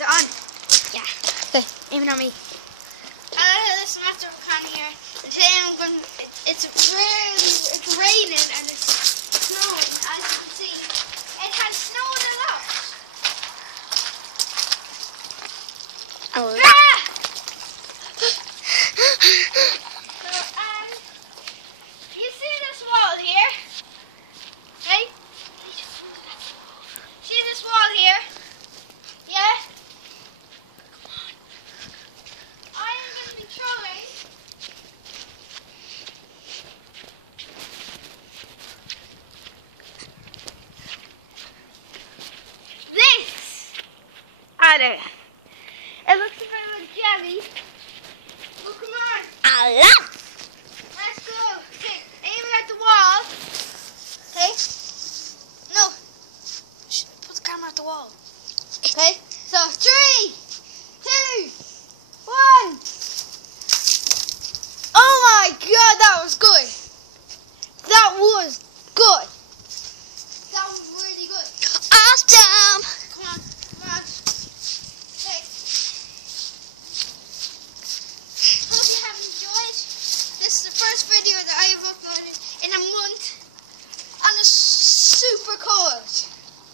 Is it on? Yeah. Okay, aiming at me. This is Master Khan here. Today I'm going. It's raining and it's snowing. As you can see, it has snowed a lot. Oh. Ah! So, you see this wall here? Right? See this wall here? Yeah? I am going to be throwing this at it. It looks a bit like jelly. Oh, come on. Allah. Let's go. Okay, aim it at the wall. Okay? No. Put the camera at the wall. Okay? So, 3, 2, 1. Oh my god, that was good. That was good. That was really good. Awesome. Come on, come on. Okay. Hope you have enjoyed. This is the first video that I have uploaded in a month. And it's super cold.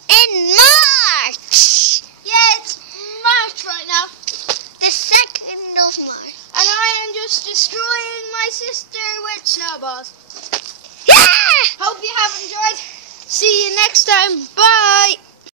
In March. Yeah, it's March right now. The 2nd of March. And I am just destroying my sister with snowballs. Yeah. Hope you have enjoyed. See you next time. Bye.